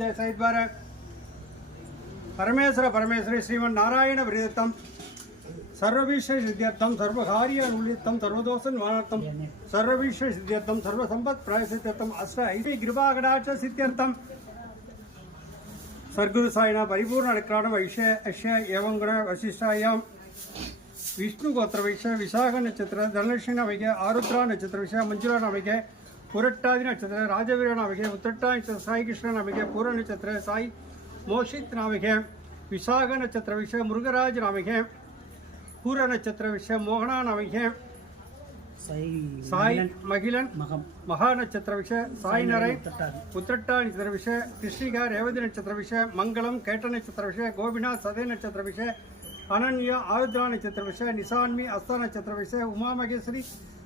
ஜெய சைத் பாரத் பரமேஸ்வர பரமேஸ்வரி ஸ்ரீமன் நாராயண விரதத்தம் சர்வபீஷ சித்தியர்த்தம் சர்வகாரிய அனுலித்தம் சர்வதோஷன் வானர்த்தம் சர்வபீஷ சித்தியர்த்தம் சர்வசம்பத் பிராயசித்தியர்த்தம் அஷ்ட ஐஸ்வரி கிருபாகடாட்ச சித்தியர்த்தம் சர்க்குரு சாயினா பரிபூர்ண அனுக்கிரான வைஷ்ய அஷ்ய ஏவங்குண வசிஷ்டாயாம் விஷ்ணு கோத்திர வைஷ விசாக நட்சத்திர தனலட்சுமி நம்பிக்கை ஆருத்ரா நட்சத்திர விஷய மஞ்சுளா நம்பிக்கை புரட்டாதி நட்சத்திர ராஜவீர நாமிக உத்திரட்டாதி நட்சத்திர சாய் கிருஷ்ண நாமிக பூர நட்சத்திர சாய் மோஷித் நாமிக விசாக நட்சத்திர விஷ முருகராஜ் நாமிக பூர நட்சத்திர விஷ மோகனா நாமிக சாய் மகிழன் மகம் மகா நட்சத்திர விஷ சாய் நரை உத்திரட்டா நட்சத்திர விஷ கிருஷ்ணிகா ரேவதி நட்சத்திர விஷ மங்களம் கேட்ட நட்சத்திர விஷ கோபிநாத் சதய நட்சத்திர விஷ அனன்யா ஆருத்ரா நட்சத்திர விஷ நிசான்மி அஸ்தா நட்சத்திர விஷ உமா மகேஸ்வரி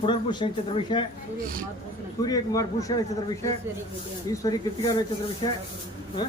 ಪುನರ್ಭೂಷಣ ಚತುರ್ವಿಷ ಸೂರ್ಯಕುಮಾರ್ ಭೂಷಣ ಚತುರ್ವಿಷ ಈಶ್ವರಿ ಕೃತಿಕಾರ ಚತುರ್ವಿಷ ಹಾಂ?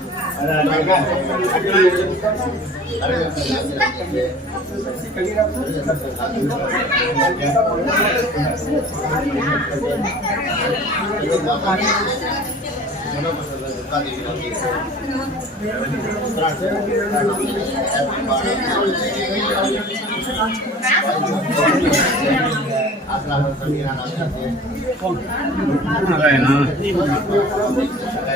Asal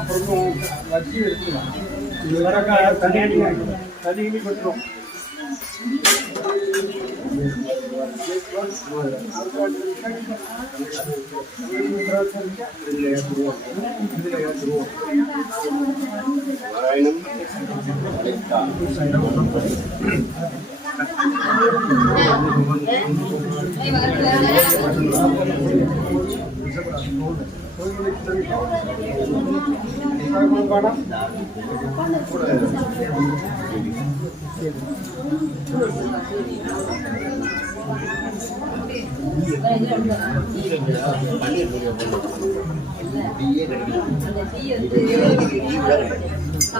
அப்புறம் வச்சு எடுத்துக்கலாம் இது வரக்கா தண்ணி தண்ணி கொடுத்துரும். பாடம் ஆ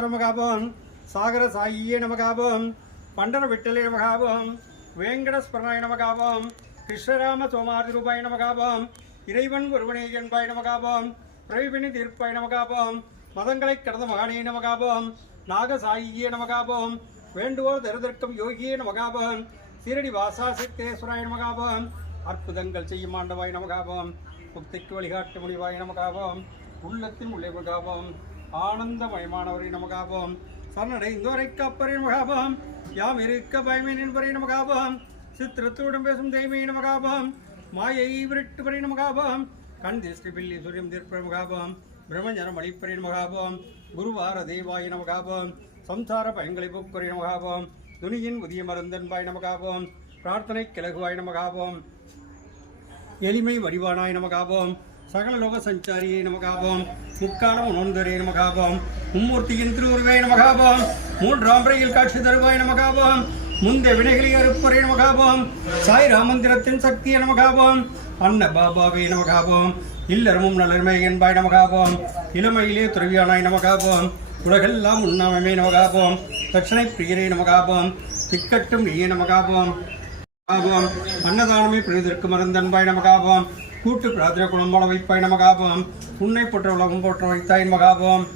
நமகாபம். சாகர சாயியே நமகாபம். பண்டன விட்டலே நமகாபம். வேங்கடஸ்மரணாய நமகாபம். கிருஷ்ணராம சோமாதி ரூபாய் நமகாபம். இறைவன் ஒருவனே என்பாய் நமகாபம். பிரவிபினி தீர்ப்பாய் நமகாபம். மதங்களை கடந்த மகானே நமகாபம். நாகசாயியே நமகாபம். வேண்டுவோர் தருதற்கும் யோகியே நமகாபம். சீரடி வாசா சித்தேஸ்வராய நமகாபம். அற்புதங்கள் செய்யும் ஆண்டவாய் நமகாபம். முக்திக்கு வழிகாட்டு முடிவாய் நமகாபம். உள்ளத்தின் உள்ளே மகாபம். ஆனந்தமயமானவரை நமகாபம். சரணடைந்தோரை காப்பரை நமகாபம். யாம் இருக்க பயமே நின்பரை நமகாபம். சித்திரத்துடன் பேசும் தெய்வமே நமகாபம். மாயை விரட்டு பரை நமகாபம். கண் திருஷ்டி பில்லி சூரியம் தீர்ப்பரை நமகாபம். பிரம்மஞனம் அளிப்பரை நமகாபம். குருவார தெய்வாய நமகாபம். சம்சார பயங்களை போக்குறை நமகாபம். துணியின் உதிய மருந்தன்பாய் நமகாபம். பிரார்த்தனை கிழகுவாய் நமகாபம். எளிமை வடிவானாய் நமகாபம். சகல லோக சஞ்சாரியை நமகாபம். முக்காலம் உணர்ந்தரே நமகாபம். மும்மூர்த்தியின் திருவுருவே நமகாபம். மூன்றாம் பிறையில் காட்சி தருவாய் நமகாபம். முந்தைய வினைகளை அறுப்பறை நமகாபம். சாய் ராமந்திரத்தின் சக்திய நமகாபம். அன்ன பாபாவே நமகாபம். இல்லறமும் நலர்மை என்பாய் நமகாபம். இளமையிலே துறவியானாய் நமகாபம். உலகெல்லாம் உண்ணாமமே நமகாபம். தட்சணை பிரியரே நமகாபம். திக்கட்டும் நீயே நமகாபம். நமகாபம். அன்னதானமே பிரிவதற்கு மருந்தன்பாய் நமகாபம். கூட்டு பிரார்த்தனை குளம்பல வைப்பாய் நமகாபம். உன்னை போற்ற உலகம் போற்ற வைத்தாய் நமகாபம்.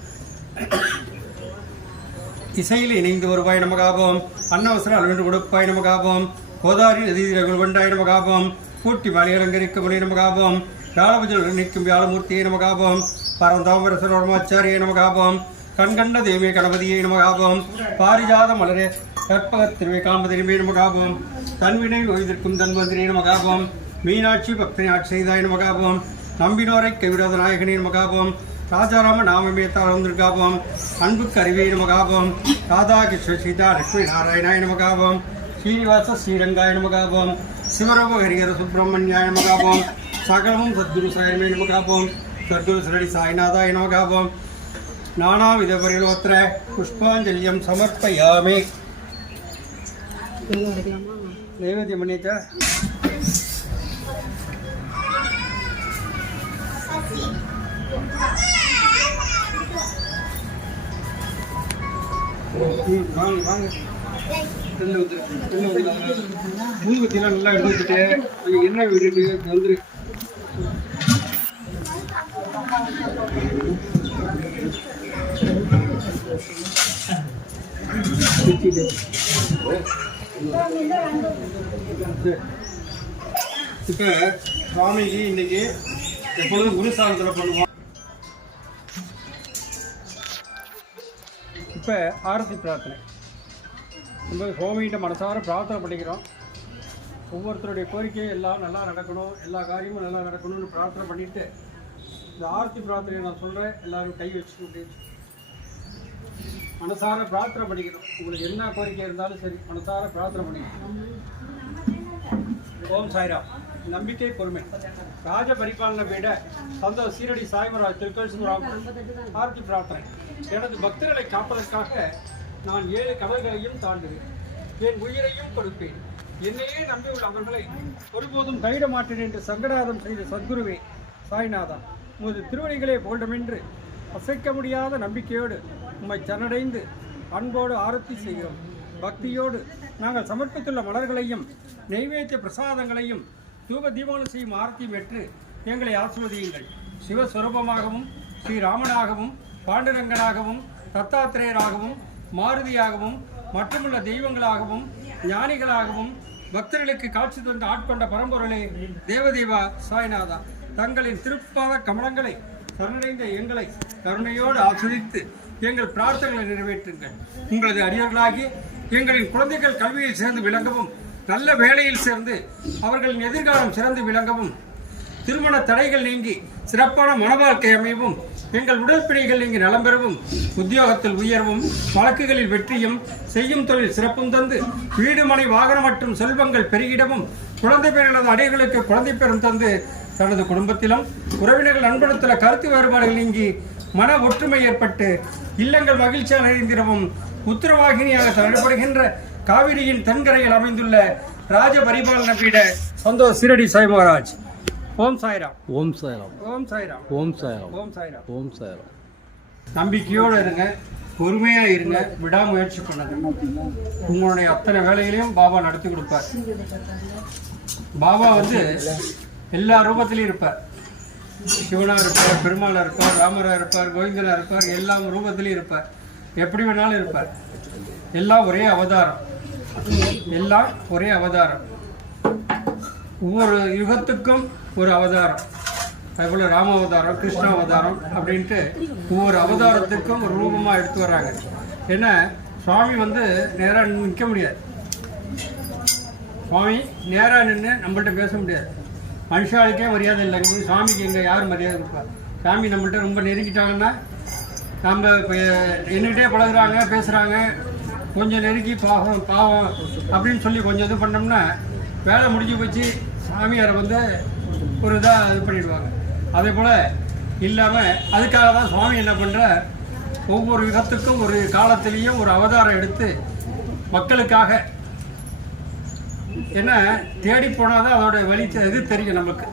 இசையில் இணைந்து வருவாய் நமகாபம். அன்னவசர அலுவன்று கொடுப்பாய் நமகாபம். கோதாரி நதி கொண்டாய் நமகாபம். கூட்டி மலை அலங்கரிக்க மணி நமகாபம். யாழபஜல் நிற்கும் வியாழமூர்த்தியை நமகாபம். பரந்தாமரசரோமாச்சாரியை நமகாபம். கண்கண்ட தேவிய கணபதியை நமகாபம். பாரிஜாத மலரே கற்பக திருவை காமதிரிமே நமகாபம். தன்வினை ஓய்திருக்கும் தன்வந்திரியை நமகாபம். மீனாட்சி பக்தனை ஆட்சி செய்தாய் நமகாபம் நம்பினோரை கைவிடாத நாயகனின் மகாபம் ராஜாராம நாமமே தாழ்ந்திருக்காபம் அன்புக்கு அறிவே நமகாபம் ராதாகிருஷ்ண சீதா லட்சுமி நாராயணாய நமகாபம் ஸ்ரீனிவாச ஸ்ரீரங்காய நமகாபம் சிவரோக ஹரிஹர சுப்பிரமணியாய நமகாபம் சகலமும் சத்குரு சாயமே நமகாபம் சத்குரு சரடி சாய்நாதாய நமகாபம் நானாவித பரிலோத்திர புஷ்பாஞ்சலியம் சமர்ப்பயாமே. நைவேத்தியம் பண்ணிட்டா? ஊதுபத்திலாம் நல்லா எடுத்து என்ன விட்டுட்டு வந்துரு இப்போ சுவாமிக்கு இன்னைக்கு எப்பொழுதும் குருசாரத்தில் பண்ணுவோம். இப்போ ஆரத்தி பிரார்த்தனை. நம்ம சுவாமிகிட்ட மனசார பிரார்த்தனை பண்ணிக்கிறோம். ஒவ்வொருத்தருடைய கோரிக்கையும் எல்லாம் நல்லா நடக்கணும் எல்லா காரியமும் நல்லா நடக்கணும்னு பிரார்த்தனை பண்ணிட்டு இந்த ஆரத்தி பிரார்த்தனையை நான் சொல்கிறேன் எல்லாரும் கை வச்சுக்கிட்டு மனசார பிரார்த்தனை பண்ணிக்கணும். உங்களுக்கு என்ன கோரிக்கை இருந்தாலும் சரி மனசார பிரார்த்தனை பண்ணிக்கணும். ஓம் சாய்ராம். நம்பிக்கை பொறுமை. ராஜ பரிபாலனை விட சந்த சீரடி சாய்மராஜ் திருக்கோசிவராம் ஆர்த்தி பிரார்த்தனை. எனது பக்தர்களை காப்பதற்காக நான் ஏழு கடல்களையும் தாண்டுவேன். என் உயிரையும் கொடுப்பேன். என்னையே நம்பியுள்ள அவர்களை ஒருபோதும் கைவிட மாட்டேன் என்று சங்கடாதம் செய்த சத்குருவே சாய்நாதா உமது திருவடிகளே போல்டமென்று அசைக்க முடியாத நம்பிக்கையோடு உம்மை சரணடைந்து அன்போடு ஆரத்தி செய்கிறோம். பக்தியோடு நாங்கள் சமர்ப்பித்துள்ள மலர்களையும் நெய்வேத்திய பிரசாதங்களையும் தூப தீபனம் செய்யும் ஆரத்தி பெற்று எங்களை ஆசிர்வதியுங்கள். சிவஸ்வரூபமாகவும் ஸ்ரீராமனாகவும் பாண்டுரங்கனாகவும் தத்தாத்திரேயராகவும் மாருதியாகவும் மற்றுமுள்ள தெய்வங்களாகவும் ஞானிகளாகவும் பக்தர்களுக்கு காட்சி தந்து ஆட்கொண்ட பரம்பொருளே தேவதேவா சாய்நாதா. தங்களின் திருப்பாத கமலங்களை சரணடைந்த எங்களை கருணையோடு ஆஸ்வதித்து எங்கள் பிரார்த்தனைகளை நிறைவேற்றுங்கள். உங்களது அரியர்களாகி எங்களின் குழந்தைகள் கல்வியில் சேர்ந்து விளங்கவும் நல்ல வேலையில் சேர்ந்து அவர்களின் எதிர்காலம் சிறந்து விளங்கவும் திருமண தடைகள் நீங்கி சிறப்பான மனவாழ்க்கை அமையவும் எங்கள் உடல் பிழைகள் நீங்கி நலம் பெறவும் உத்தியோகத்தில் உயர்வும் வழக்குகளில் வெற்றியும் செய்யும் தொழில் சிறப்பும் தந்து வீடு மனை வாகனம் மற்றும் செல்வங்கள் பெருகிடவும் குழந்தை பேர்களது அடைகளுக்கு குழந்தை பேரும் தந்து தனது குடும்பத்திலும் உறவினர்கள் நண்பனத்தில் கருத்து வேறுபாடுகள் நீங்கி மன ஒற்றுமை ஏற்பட்டு இல்லங்கள் மகிழ்ச்சியாக நிறைந்திடவும் உத்தரவாகினியாக தரப்படுகின்ற காவிரியின் தென்கரையில் அமைந்துள்ள ராஜ பரிபாலன பீட சந்தோஷ் சிரடி சாய் மகாராஜ். ஓம் சாய்ராம். ஓம் சாய்ராம். ஓம் சாய்ராம். ஓம் சாய்ராம். ஓம் சாய்ராம். ஓம் சாய்ராம். நம்பிக்கையோடு இருங்க பொறுமையாக இருங்க விடாமுயற்சி பண்ணுங்க. உங்களுடைய அத்தனை வேலைகளையும் பாபா நடத்தி கொடுப்பார். பாபா வந்து எல்லா ரூபத்திலையும் இருப்பார். சிவனாக இருப்பார் பெருமாளாக இருப்பார் ராமராக இருப்பார் கோவிந்தனாக இருப்பார் எல்லா ரூபத்திலையும் இருப்பார். எப்படி வேணாலும் இருப்பார். எல்லாம் ஒரே அவதாரம். எல்லாம் ஒரே அவதாரம். ஒவ்வொரு யுகத்துக்கும் ஒரு அவதாரம். அதுபோல் ராம அவதாரம் கிருஷ்ண அவதாரம் அப்படின்ட்டு ஒவ்வொரு அவதாரத்துக்கும் ஒரு ரூபமாக எடுத்து வராங்க ஏன்னா சுவாமி வந்து நேராக நிற்க முடியாது. சுவாமி நேராக நின்று நம்மள்கிட்ட பேச முடியாது. மனுஷாளுக்கே மரியாதை இல்லைங்க சுவாமிக்கு எங்கே யார் மரியாதை கொடுப்பா? சாமி நம்மள்கிட்ட ரொம்ப நெருங்கிட்டாங்கன்னா நம்ம இப்போ என்கிட்டே பழகுறாங்க பேசுகிறாங்க கொஞ்சம் நெருக்கி பாவம் பாவம் அப்படின்னு சொல்லி கொஞ்சம் இது பண்ணோம்னா வேலை முடிஞ்சு போச்சு சாமியாரை வந்து ஒரு இதாக இது பண்ணிடுவாங்க. அதே போல் இல்லாமல் அதுக்காக தான் சுவாமி என்ன பண்ணுற ஒவ்வொரு விதத்துக்கும் ஒரு காலத்திலையும் ஒரு அவதாரம் எடுத்து மக்களுக்காக என்ன தேடி போனால் தான் அதோட வழி இது தெரியும் நமக்கு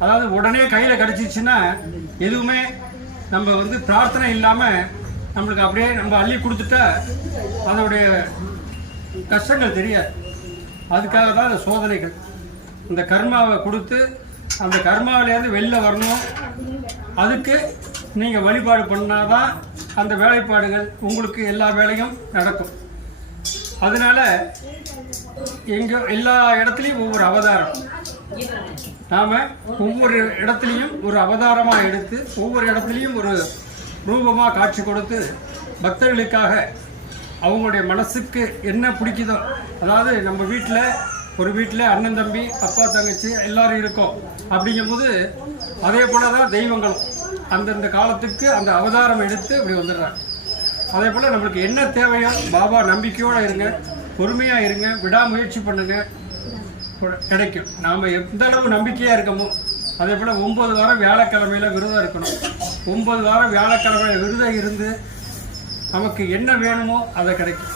அதாவது உடனே கையில் கிடச்சிச்சின்னா எதுவுமே நம்ம வந்து பிரார்த்தனை இல்லாமல் நம்மளுக்கு அப்படியே நம்ம அள்ளி கொடுத்துட்டா அதனுடைய கஷ்டங்கள் தெரியாது. அதுக்காக தான் அந்த சோதனைகள். இந்த கர்மாவை கொடுத்து அந்த கர்மாவிலேருந்து வெளில வரணும். அதுக்கு நீங்கள் வழிபாடு பண்ணாதான் அந்த வேலைப்பாடுகள் உங்களுக்கு எல்லா வேலையும் நடக்கும். அதனால எங்கள் எல்லா இடத்துலையும் ஒவ்வொரு அவதாரம். நாம் ஒவ்வொரு இடத்துலையும் ஒரு அவதாரமாக எடுத்து ஒவ்வொரு இடத்துலையும் ஒரு ரூபமாக காட்சி கொடுத்து பக்தர்களுக்காக அவங்களுடைய மனசுக்கு என்ன பிடிக்குதோ அதாவது நம்ம வீட்டில் ஒரு வீட்டில் அண்ணன் தம்பி அப்பா தங்கச்சி எல்லாரும் இருக்கோம் அப்படிங்கும்போது அதே போல் தான் தெய்வங்களும் அந்தந்த காலத்துக்கு அந்த அவதாரம் எடுத்து இப்படி வந்துடுறாங்க. அதே போல் நம்மளுக்கு என்ன தேவையோ பாபா நம்பிக்கையோடு இருங்க பொறுமையாக இருங்க விடாமுயற்சி பண்ணுங்கள் கிடைக்கும். நாம் எந்த அளவு நம்பிக்கையாக இருக்கமோ அதே போல் ஒம்பது வாரம் வியாழக்கிழமையில் விரதம் இருக்கணும். ஒம்பது வாரம் வியாழக்கிழமை விருதம் இருந்து நமக்கு என்ன வேணுமோ அதை கிடைக்கும்.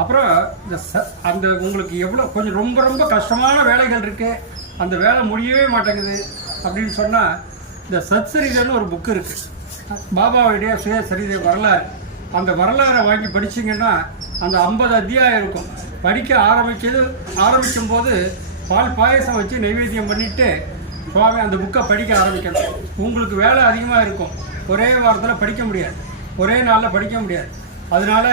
அப்புறம் இந்த ச அந்த உங்களுக்கு எவ்வளோ கொஞ்சம் ரொம்ப ரொம்ப கஷ்டமான வேலைகள் இருக்குது அந்த வேலை முடியவே மாட்டேங்குது அப்படின்னு சொன்னால் இந்த சத்சரிதன்னு ஒரு புக்கு இருக்குது பாபாவுடைய சுயசரிதை வரலாறு. அந்த வரலாறை வாங்கி படிச்சிங்கன்னா அந்த ஐம்பது அத்தியாயம் இருக்கும். படிக்க ஆரம்பிச்சது ஆரம்பிக்கும் போது பால் பாயசம் வச்சு நைவேத்தியம் பண்ணிவிட்டு சுவாமி அந்த புக்கை படிக்க ஆரம்பிக்கணும். உங்களுக்கு வேலை அதிகமாக இருக்கும். ஒரே வாரத்தில் படிக்க முடியாது. ஒரே நாளில் படிக்க முடியாது. அதனால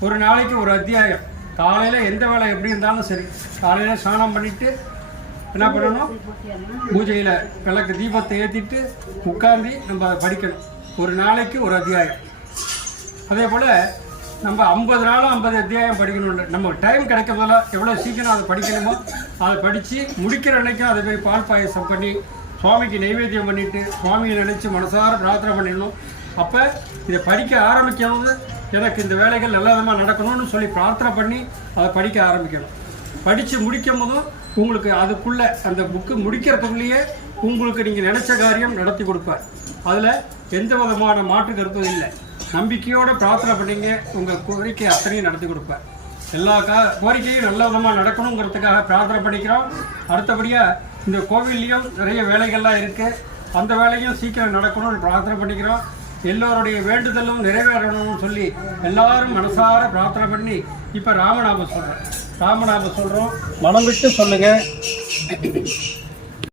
ஒரு நாளைக்கு ஒரு அத்தியாயம். காலையில் எந்த வேலை எப்படி இருந்தாலும் சரி. காலையில் ஸ்நானம் பண்ணிவிட்டு என்ன பண்ணணும்? பூஜையில் விளக்கு தீபத்தை ஏற்றிட்டு உட்கார்ந்து நம்ம அதை படிக்கணும். ஒரு நாளைக்கு ஒரு அத்தியாயம். அதே போல் நம்ம ஐம்பது நாளும் ஐம்பது அத்தியாயம் படிக்கணும் நம்ம டைம் கிடைக்கிறதால எவ்வளோ சீக்கிரம் அதை படிக்கணுமோ அதை படித்து முடிக்கிற அன்னைக்கும் அதை போய் பால் பாயசம் பண்ணி சுவாமிக்கு நைவேத்தியம் பண்ணிவிட்டு சுவாமியை நினச்சி மனசார பிரார்த்தனை பண்ணிடணும். அப்போ இதை படிக்க ஆரம்பிக்கும்போது எனக்கு இந்த வேலைகள் நல்ல விதமாக நடக்கணும்னு சொல்லி பிரார்த்தனை பண்ணி அதை படிக்க ஆரம்பிக்கணும். படித்து முடிக்கும் போதும் உங்களுக்கு அதுக்குள்ளே அந்த புக்கு முடிக்கிறதுக்குள்ளேயே உங்களுக்கு நீங்கள் நினச்ச காரியம் நடத்தி கொடுப்பார். அதில் எந்த விதமான மாற்று கருத்தும் இல்லை. நம்பிக்கையோடு பிரார்த்தனை பண்ணிங்க. உங்கள் கோரிக்கை அத்தனையும் நடத்தி கொடுப்பேன். எல்லா கா கோரிக்கையும் நல்ல விதமாக நடக்கணுங்கிறதுக்காக பிரார்த்தனை பண்ணிக்கிறோம். அடுத்தபடியாக இந்த கோவில்லையும் நிறைய வேலைகள்லாம் இருக்குது அந்த வேலையும் சீக்கிரம் நடக்கணும்னு பிரார்த்தனை பண்ணிக்கிறோம். எல்லோருடைய வேண்டுதலும் நிறைவேறணும்னு சொல்லி எல்லாரும் மனசார பிரார்த்தனை பண்ணி இப்போ ராமநாமம் சொல்கிறேன் ராமநாமம் சொல்கிறோம் மனம் விட்டு சொல்லுங்கள்